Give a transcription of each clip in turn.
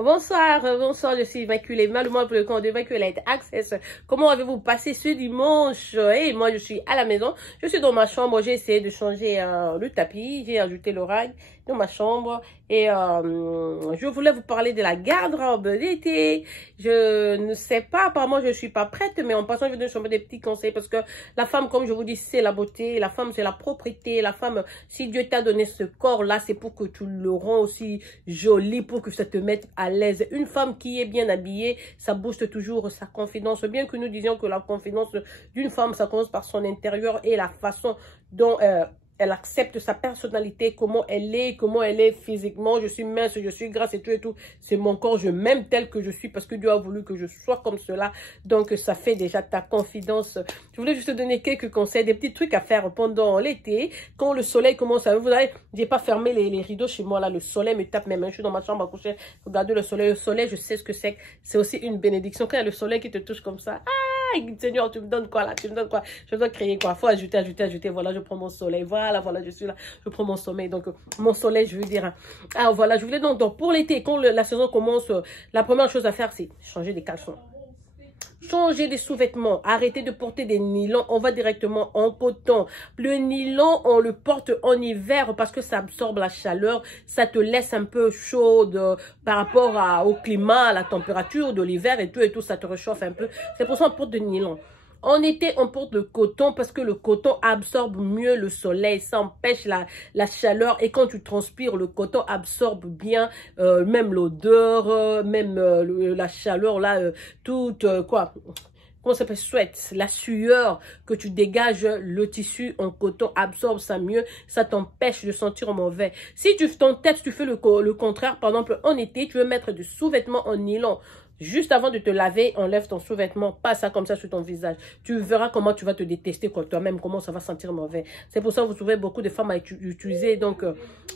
Bonsoir, bonsoir, je suis Immaculée, Malouman pour le compte de Immaculate Access. Comment avez-vous passé ce dimanche? Et moi, je suis à la maison, je suis dans ma chambre, j'ai essayé de changer le tapis, j'ai ajouté l'oreille dans ma chambre et je voulais vous parler de la garde-robe d'été. Je ne sais pas, apparemment, je ne suis pas prête, mais en passant, je vais donner des petits conseils parce que la femme, comme je vous dis, c'est la beauté, la femme, c'est la propriété, la femme, si Dieu t'a donné ce corps-là, c'est pour que tu le rends aussi joli, pour que ça te mette à l'aise. Une femme qui est bien habillée, ça booste toujours sa confiance. Bien que nous disions que la confiance d'une femme, ça commence par son intérieur et la façon dont elle accepte sa personnalité, comment elle est physiquement. Je suis mince, je suis grasse et tout et tout. C'est mon corps, je m'aime tel que je suis parce que Dieu a voulu que je sois comme cela. Donc, ça fait déjà ta confidence. Je voulais juste te donner quelques conseils, des petits trucs à faire pendant l'été. Quand le soleil commence à... Vous savez, j'ai pas fermé les rideaux chez moi là. Le soleil me tape mes mains. Je suis dans ma chambre à coucher. Regardez le soleil. Le soleil, je sais ce que c'est. C'est aussi une bénédiction. Quand il y a le soleil qui te touche comme ça. Ah, Seigneur, tu me donnes quoi là? Tu me donnes quoi? Je dois créer quoi? Faut ajouter. Voilà, je prends mon soleil. Voilà, je suis là. Je prends mon sommeil. Donc, mon soleil, je veux dire. Ah, voilà, je voulais donc pour l'été, quand la saison commence, la première chose à faire, c'est changer des caleçons. Changer des sous-vêtements, arrêtez de porter des nylons, on va directement en coton. Le nylon, on le porte en hiver parce que ça absorbe la chaleur, ça te laisse un peu chaude par rapport au climat, à la température de l'hiver et tout, ça te réchauffe un peu. C'est pour ça qu'on porte de nylon. En été, on porte le coton parce que le coton absorbe mieux le soleil, ça empêche la chaleur et quand tu transpires, le coton absorbe bien même l'odeur, même la chaleur là, toute quoi. Comment ça s'appelle, sweat, la sueur que tu dégages, le tissu en coton absorbe ça mieux, ça t'empêche de sentir mauvais. Si ton tête, tu fais le contraire, par exemple en été, tu veux mettre du sous-vêtement en nylon. Juste avant de te laver, enlève ton sous-vêtement, pas ça comme ça sur ton visage. Tu verras comment tu vas te détester toi-même, comment ça va sentir mauvais. C'est pour ça que vous trouvez beaucoup de femmes à utiliser donc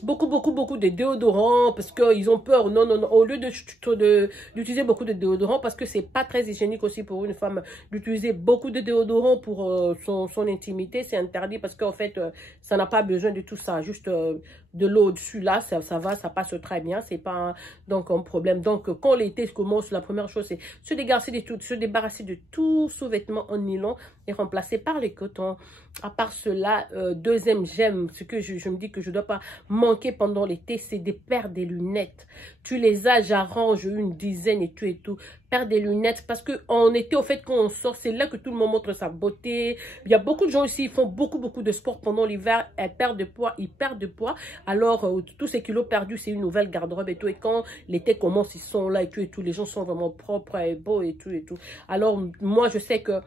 beaucoup de déodorants parce qu'ils ont peur. Non. Au lieu d'utiliser beaucoup de déodorants parce que c'est pas très hygiénique aussi pour une femme d'utiliser beaucoup de déodorants pour son intimité. C'est interdit parce qu'en fait, ça n'a pas besoin de tout ça. Juste de l'eau dessus là, ça va, ça passe très bien. C'est pas donc un problème. Donc quand l'été commence, la première chose, c'est se débarrasser de tout sous-vêtement en nylon et remplacer par le coton. À part cela, deuxième j'aime, ce que je me dis que je ne dois pas manquer pendant l'été, c'est des paires des lunettes. Tu les as, j'arrange une dizaine et tout. Paires des lunettes parce que en été, au fait, quand on sort, c'est là que tout le monde montre sa beauté. Il y a beaucoup de gens ici, ils font beaucoup de sport pendant l'hiver, ils perdent de poids. Alors, tous ces kilos perdus, c'est une nouvelle garde-robe et tout. Et quand l'été commence, ils sont là et tout. Les gens sont vraiment propres et beaux et tout. Alors, moi, je sais que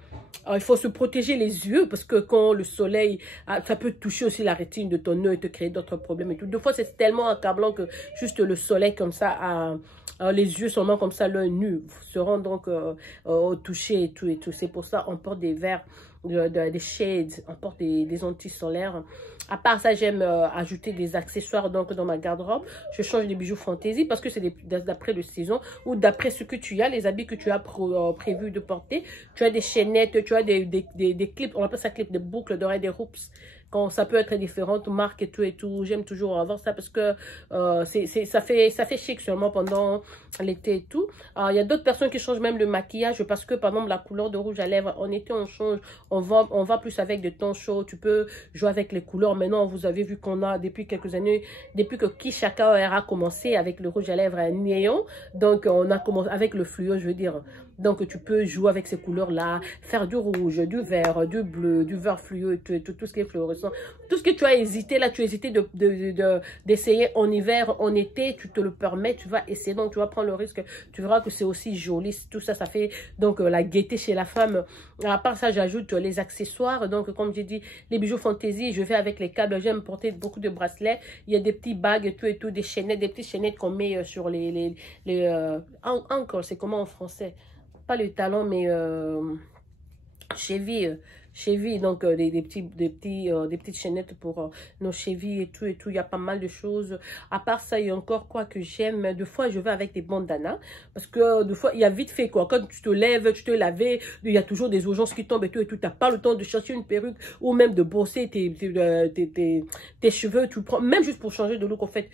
il faut se protéger les yeux parce que quand le soleil, ça peut toucher aussi la rétine de ton œil et te créer d'autres problèmes et tout. Des fois, c'est tellement accablant que juste le soleil comme ça, les yeux seulement comme ça, l'œil nu, seront donc touchés et tout. C'est pour ça on porte des verres, des shades, on porte des anti-solaires. À part ça, j'aime ajouter des accessoires donc dans ma garde-robe. Je change des bijoux fantaisie parce que c'est d'après le saison ou d'après ce que tu as, les habits que tu as prévu de porter. Tu as des chaînettes, tu as des clips, on appelle ça clips, des boucles d'oreilles, des hoops. Quand ça peut être différentes marques et tout. J'aime toujours avoir ça parce que ça fait chic seulement pendant l'été et tout. Il y a d'autres personnes qui changent même le maquillage parce que par exemple la couleur de rouge à lèvres, en été on change, on va plus avec des tons chauds. Tu peux jouer avec les couleurs. Maintenant vous avez vu qu'on a depuis quelques années, depuis que Kishaka a commencé avec le rouge à lèvres néon, donc on a commencé avec le fluo, je veux dire. Donc tu peux jouer avec ces couleurs là, faire du rouge, du vert, du bleu, du vert fluo et tout ce qui est fluorescent. Tout ce que tu as hésité là, tu as hésité d'essayer en hiver, en été, tu te le permets, tu vas essayer, donc tu vas prendre le risque, tu verras que c'est aussi joli, tout ça, ça fait donc la gaieté chez la femme. À part ça, j'ajoute les accessoires, donc comme j'ai dit, les bijoux fantaisie, je vais avec les câbles, j'aime porter beaucoup de bracelets, il y a des petits bagues et tout, des chaînettes, des petites chaînettes qu'on met sur les ankles, c'est comment en français? Pas le talon, mais cheville, chevilles, donc des petites chaînettes pour nos chevilles et tout, il y a pas mal de choses. À part ça, il y a encore quoi que j'aime, des fois je vais avec des bandanas, parce que des fois il y a vite fait quoi, quand tu te lèves, tu te laves, il y a toujours des urgences qui tombent et tout, tu n'as pas le temps de chercher une perruque, ou même de brosser tes cheveux, tu prends, même juste pour changer de look en fait,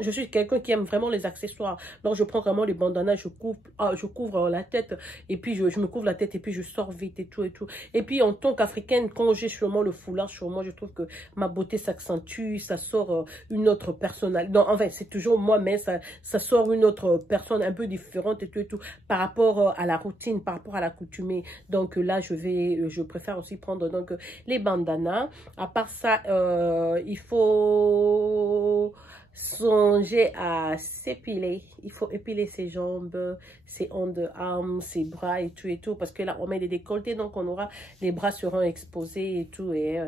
je suis quelqu'un qui aime vraiment les accessoires, donc je prends vraiment les bandanas, je couvre la tête, et puis je me couvre la tête, et puis je sors vite et tout. Et puis en tant qu'Africaine, quand j'ai sûrement le foulard sur moi, je trouve que ma beauté s'accentue, ça sort une autre personnalité. Non, enfin, c'est toujours moi, mais ça sort une autre personne un peu différente et tout, par rapport à la routine, par rapport à l'accoutumée. Donc là, je préfère aussi prendre donc les bandanas. À part ça, il faut songer à s'épiler. Il faut épiler ses jambes, ses underarms, ses bras et tout, parce que là, on met des décolletés, donc les bras seront exposés et tout, et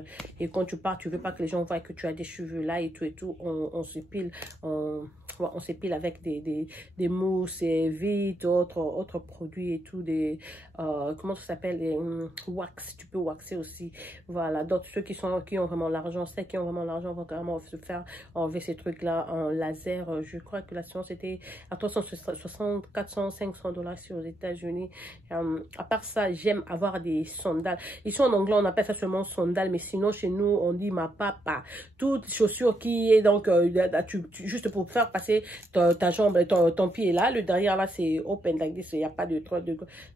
quand tu pars, tu veux pas que les gens voient que tu as des cheveux là et tout, on s'épile, on s'épile avec des mousses et vite, autres produits et tout, comment ça s'appelle, des wax, tu peux waxer aussi, voilà. D'autres, ceux qui ont vraiment l'argent, qui ont vraiment l'argent vont carrément se faire enlever ces trucs là en laser. Je crois que la séance était à 360, 400, 500 $ sur aux États-Unis. À part ça, j'aime avoir des sandales. Ici en anglais, on appelle ça seulement sandales, mais sinon chez nous, on dit ma papa. Toute chaussure qui est donc juste pour faire passer ta jambe, ton pied là. Le derrière là, c'est open like this. Il n'y a pas de truc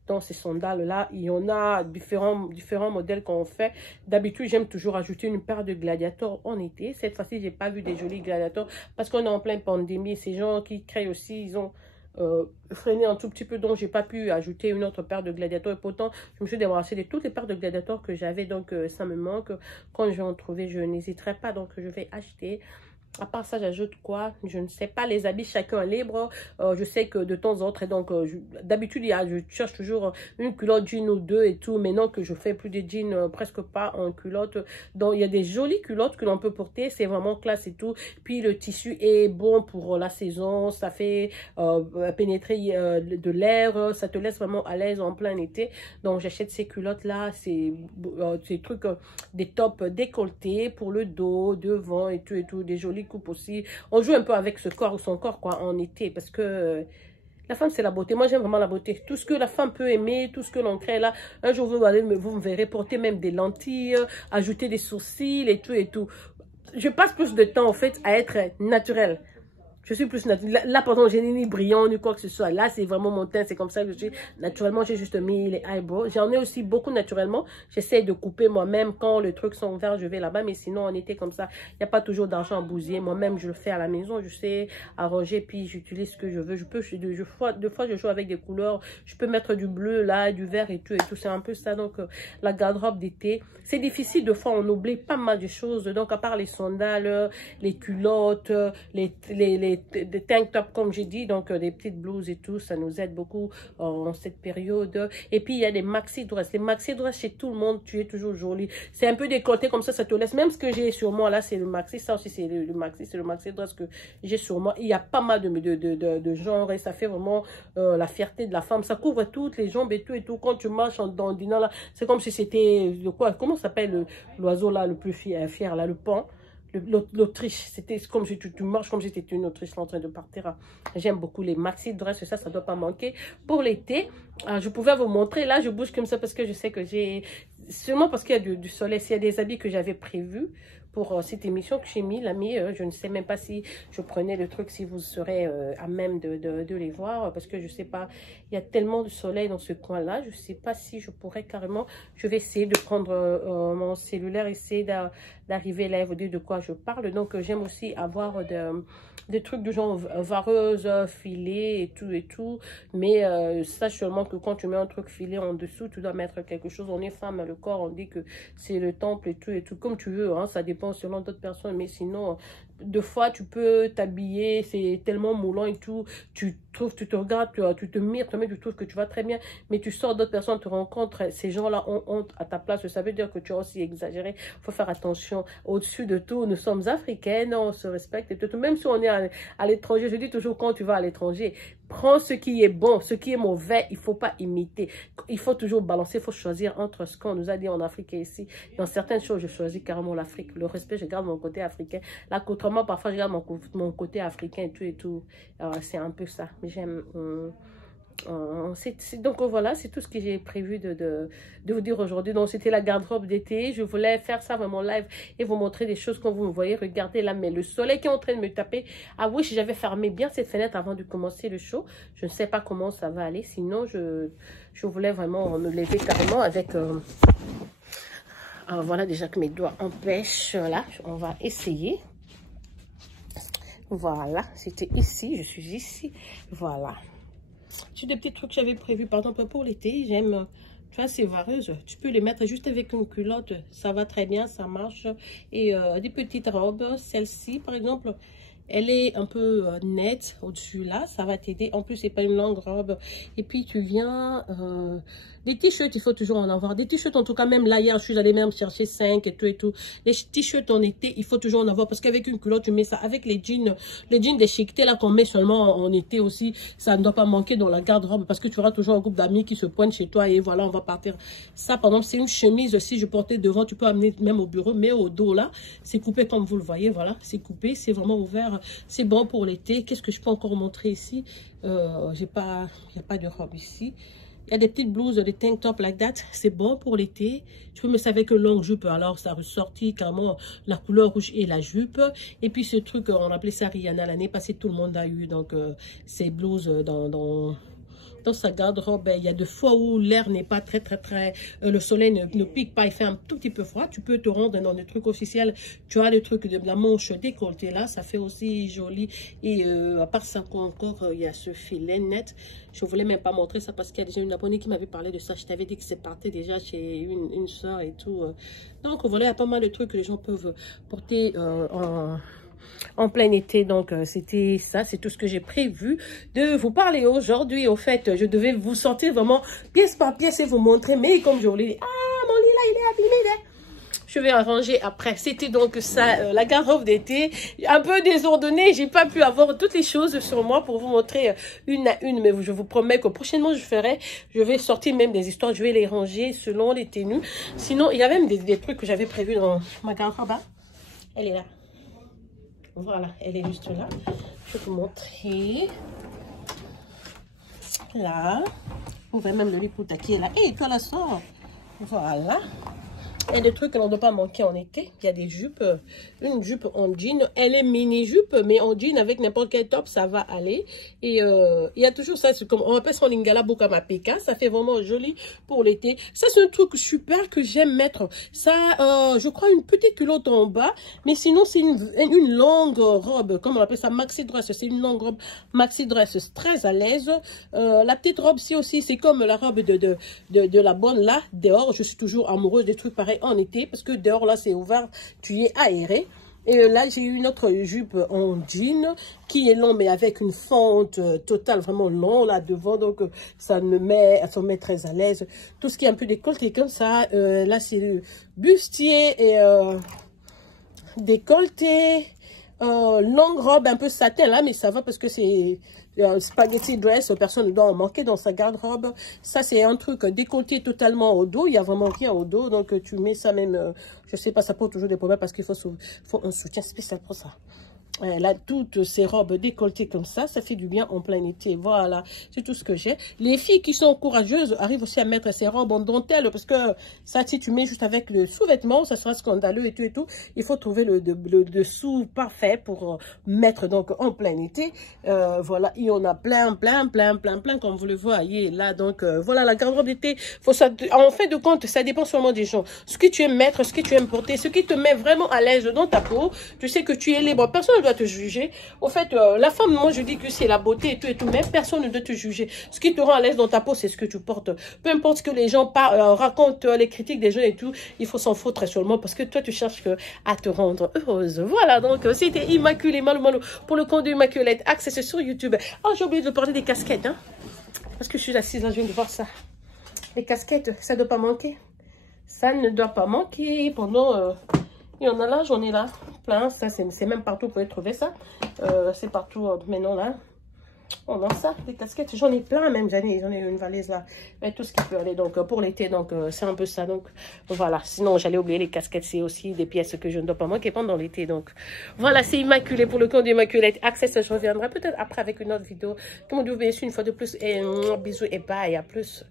dans ces sandales là. Il y en a différents modèles qu'on fait. D'habitude, j'aime toujours ajouter une paire de gladiators en été. Cette fois-ci, j'ai pas vu des jolis gladiators parce qu'on est en pleine pandémie. Ces gens qui créent aussi, ils ont freiné un tout petit peu, donc j'ai pas pu ajouter une autre paire de gladiators, et pourtant je me suis débarrassée de toutes les paires de gladiators que j'avais, donc ça me manque. Quand je vais en trouver, je n'hésiterai pas, donc je vais acheter. À part ça, j'ajoute quoi? Je ne sais pas, les habits, chacun libre. Je sais que de temps en temps, donc d'habitude, je cherche toujours une culotte jean ou deux et tout. Maintenant que je fais plus de jeans, presque pas en culotte. Donc, il y a des jolies culottes que l'on peut porter. C'est vraiment classe et tout. Puis, le tissu est bon pour la saison. Ça fait pénétrer de l'air. Ça te laisse vraiment à l'aise en plein été. Donc, j'achète ces culottes-là. C'est ces trucs, des tops décolletés pour le dos, devant et tout. Des jolis coupe aussi. On joue un peu avec son corps quoi en été, parce que la femme c'est la beauté. Moi j'aime vraiment la beauté. Tout ce que la femme peut aimer, tout ce que l'on crée là. Un jour vous me verrez porter même des lentilles, ajouter des sourcils et tout. Je passe plus de temps en fait à être naturelle. Je suis plus naturelle. Là, pardon, j'ai ni brillant, ni quoi que ce soit. Là, c'est vraiment mon teint. C'est comme ça que je suis. Naturellement, j'ai juste mis les eyebrows. J'en ai aussi beaucoup naturellement. J'essaie de couper moi-même. Quand le truc sont verts, je vais là-bas. Mais sinon, en été comme ça, il n'y a pas toujours d'argent à bousiller. Moi-même, je le fais à la maison. Je sais arranger, puis j'utilise ce que je veux. Deux fois, je joue avec des couleurs. Je peux mettre du bleu, là, du vert et tout. C'est un peu ça. Donc, la garde-robe d'été. C'est difficile. De fois, on oublie pas mal de choses. Donc, à part les sandales, les culottes, des tank tops comme j'ai dit, donc des petites blouses et tout, ça nous aide beaucoup en cette période. Et puis il y a des maxi dress. Les maxi dress chez tout le monde, tu es toujours jolie. C'est un peu décolleté comme ça te laisse. Même ce que j'ai sur moi là, c'est le maxi. Ça aussi c'est le maxi dress que j'ai sur moi. Il y a pas mal de genres et ça fait vraiment la fierté de la femme. Ça couvre toutes les jambes et tout. Quand tu marches dans le dîner là, c'est comme si c'était quoi? Comment s'appelle l'oiseau là le plus fier là, le paon? L'Autriche, c'était comme si tu marches comme si c'était une Autriche en train de partir. J'aime beaucoup les maxi dress, ça doit pas manquer. Pour l'été, je pouvais vous montrer, là je bouge comme ça parce que je sais que j'ai, seulement parce qu'il y a du soleil, s'il y a des habits que j'avais prévus pour cette émission que j'ai mis, je ne sais même pas si je prenais le truc, si vous serez à même de les voir, parce que je sais pas, il y a tellement de soleil dans ce coin-là, je sais pas si je pourrais carrément, je vais essayer de prendre mon cellulaire, essayer d'arriver là et vous dire de quoi je parle. Donc j'aime aussi avoir des trucs du genre vareuse, filet et tout, mais sache seulement que quand tu mets un truc filet en dessous, tu dois mettre quelque chose. On est femme, le corps, on dit que c'est le temple et tout, comme tu veux, hein, ça dépend selon d'autres personnes, mais sinon, deux fois, tu peux t'habiller, c'est tellement moulant et tout, tu te regardes, tu te mires, tu trouves que tu vas très bien, mais tu sors, d'autres personnes te rencontrent, ces gens-là ont honte à ta place, ça veut dire que tu as aussi exagéré. Il faut faire attention. Au-dessus de tout, nous sommes africaines, on se respecte et tout, même si on est à l'étranger, je dis toujours quand tu vas à l'étranger, Prends ce qui est bon, ce qui est mauvais, il ne faut pas imiter. Il faut toujours balancer, il faut choisir entre ce qu'on nous a dit en Afrique et ici. Dans certaines choses, je choisis carrément l'Afrique. Le respect, je garde mon côté africain. L'accoutrement, parfois, je garde mon côté africain et tout et tout. C'est un peu ça. Mais j'aime... donc voilà, c'est tout ce que j'ai prévu de vous dire aujourd'hui. Donc c'était la garde-robe d'été. Je voulais faire ça vraiment live et vous montrer des choses comme vous me voyez. Regardez là, mais le soleil qui est en train de me taper. Ah oui, si j'avais fermé bien cette fenêtre avant de commencer le show. Je ne sais pas comment ça va aller. Sinon, je voulais vraiment me lever carrément avec... voilà déjà que mes doigts empêchent. Là, on va essayer. Voilà, c'était ici. Je suis ici. Voilà. J'ai des petits trucs que j'avais prévus, par exemple, pour l'été. J'aime, tu vois, ces vareuses. Tu peux les mettre juste avec une culotte. Ça va très bien, ça marche. Et des petites robes. Celle-ci, par exemple, elle est un peu nette au-dessus là. Ça va t'aider. En plus, c'est pas une longue robe. Et puis, tu viens... des t-shirts, il faut toujours en avoir. Des t-shirts, en tout cas, même là, hier, je suis allée même chercher 5 et tout et tout. Les t-shirts en été, il faut toujours en avoir. Parce qu'avec une culotte, tu mets ça. Avec les jeans déchiquetés, là, qu'on met seulement en été aussi, ça ne doit pas manquer dans la garde-robe. Parce que tu auras toujours un groupe d'amis qui se pointent chez toi. Et voilà, on va partir. Ça, par exemple, c'est une chemise. Si je portais devant, tu peux amener même au bureau. Mais au dos, là, c'est coupé comme vous le voyez. Voilà, c'est coupé. C'est vraiment ouvert. C'est bon pour l'été. Qu'est-ce que je peux encore montrer ici? Il n'y a pas de robe ici. Il y a des petites blouses, des tank tops like that. C'est bon pour l'été. Tu peux mettre ça avec une longue jupe. Alors, ça ressortit carrément la couleur rouge et la jupe. Et puis, ce truc, on appelait ça Rihanna l'année passée. Tout le monde a eu. Donc, ces blouses dans sa garde-robe, il y a des fois où l'air n'est pas très, le soleil ne pique pas, il fait un tout petit peu froid. Tu peux te rendre dans des trucs officiels. Tu as des trucs de la manche décolletée là, ça fait aussi joli. Et à part ça, encore, il y a ce filet net. Je voulais même pas montrer ça parce qu'il y a déjà une abonnée qui m'avait parlé de ça. Je t'avais dit que c'est parti déjà chez une soeur et tout. Donc voilà, il y a pas mal de trucs que les gens peuvent porter en plein été. Donc c'était ça, c'est tout ce que j'ai prévu de vous parler aujourd'hui. Au fait, je devais vous sortir vraiment pièce par pièce et vous montrer, mais comme je vous l'ai dit, mon lit là il est abîmé là. Je vais arranger après. C'était donc ça, la garde-robe d'été. Un peu désordonnée. J'ai pas pu avoir toutes les choses sur moi pour vous montrer une à une. Mais je vous promets que prochainement, je vais sortir même des histoires. Je vais les ranger selon les tenues. Sinon, il y a même des trucs que j'avais prévus dans ma garde-robe. Elle est là. Voilà, elle est juste là. Je vais vous montrer. Là. On va même le lui pour taquer là. Et toi, la sort. Voilà. Il y a des trucs qu'on ne doit pas manquer en été. Il y a des jupes. Une jupe en jean. Elle est mini-jupe, mais en jean avec n'importe quel top, ça va aller. Et il y a toujours ça. Comme on appelle ça en lingala bukama peka. Ça fait vraiment joli pour l'été. Ça, c'est un truc super que j'aime mettre. Ça, je crois, une petite culotte en bas. Mais sinon, c'est une longue robe. Comme on appelle ça, maxi dress. C'est une longue robe maxi dress. Très à l'aise. La petite robe, ci aussi, c'est comme la robe de la bonne là. Dehors, je suis toujours amoureuse des trucs pareils en été parce que dehors là c'est ouvert, tu y es aéré. Et là j'ai eu une autre jupe en jean qui est long mais avec une fente totale vraiment long là devant, donc ça me met très à l'aise. Tout ce qui est un peu décolleté comme ça, là c'est le bustier et décolleté, longue robe un peu satin là, mais ça va parce que c'est spaghetti dress, personne ne doit en manquer dans sa garde-robe. Ça, c'est un truc décolleté totalement au dos. Il y a vraiment rien au dos. Donc, tu mets ça même, je sais pas, ça pose toujours des problèmes parce qu'il faut un soutien spécial pour ça. Là, toutes ces robes décolletées comme ça fait du bien en plein été. Voilà, c'est tout ce que j'ai. Les filles qui sont courageuses arrivent aussi à mettre ces robes en dentelle parce que ça, si tu mets juste avec le sous-vêtement, ça sera scandaleux et tout et tout. Il faut trouver le dessous parfait pour mettre donc en plein été. Voilà, il y en a plein comme vous le voyez là. Donc voilà, la garde-robe d'été, en fin de compte, ça dépend seulement des gens. Ce que tu aimes mettre, ce que tu aimes porter, ce qui te met vraiment à l'aise dans ta peau. Tu sais que tu es libre. Personne ne doit te juger. Au fait, la femme, moi je dis que c'est la beauté et tout, mais personne ne doit te juger. Ce qui te rend à l'aise dans ta peau, c'est ce que tu portes. Peu importe ce que les gens racontent, les critiques des gens et tout, il faut s'en foutre seulement parce que toi tu cherches à te rendre heureuse. Voilà, donc c'était Immaculée Malou pour le compte de Immaculate Access sur YouTube. Oh, j'ai oublié de parler des casquettes, hein, parce que je suis assise là, je viens de voir ça. Les casquettes, ça ne doit pas manquer. Ça ne doit pas manquer pendant... il y en a là, j'en ai là, plein. Ça, c'est même partout, vous pouvez trouver ça. C'est partout maintenant là. Oh non, ça, des casquettes, j'en ai plein même, j'en ai une valise là. Mais tout ce qui peut aller, donc pour l'été, donc c'est un peu ça. Donc voilà, sinon j'allais oublier les casquettes, c'est aussi des pièces que je ne dois pas manquer pendant l'été. Donc voilà, c'est Immaculée pour le compte d'Immaculée Access. Je reviendrai peut-être après avec une autre vidéo. Comme on dit, bien sûr, une fois de plus, et bisous et bye, à plus.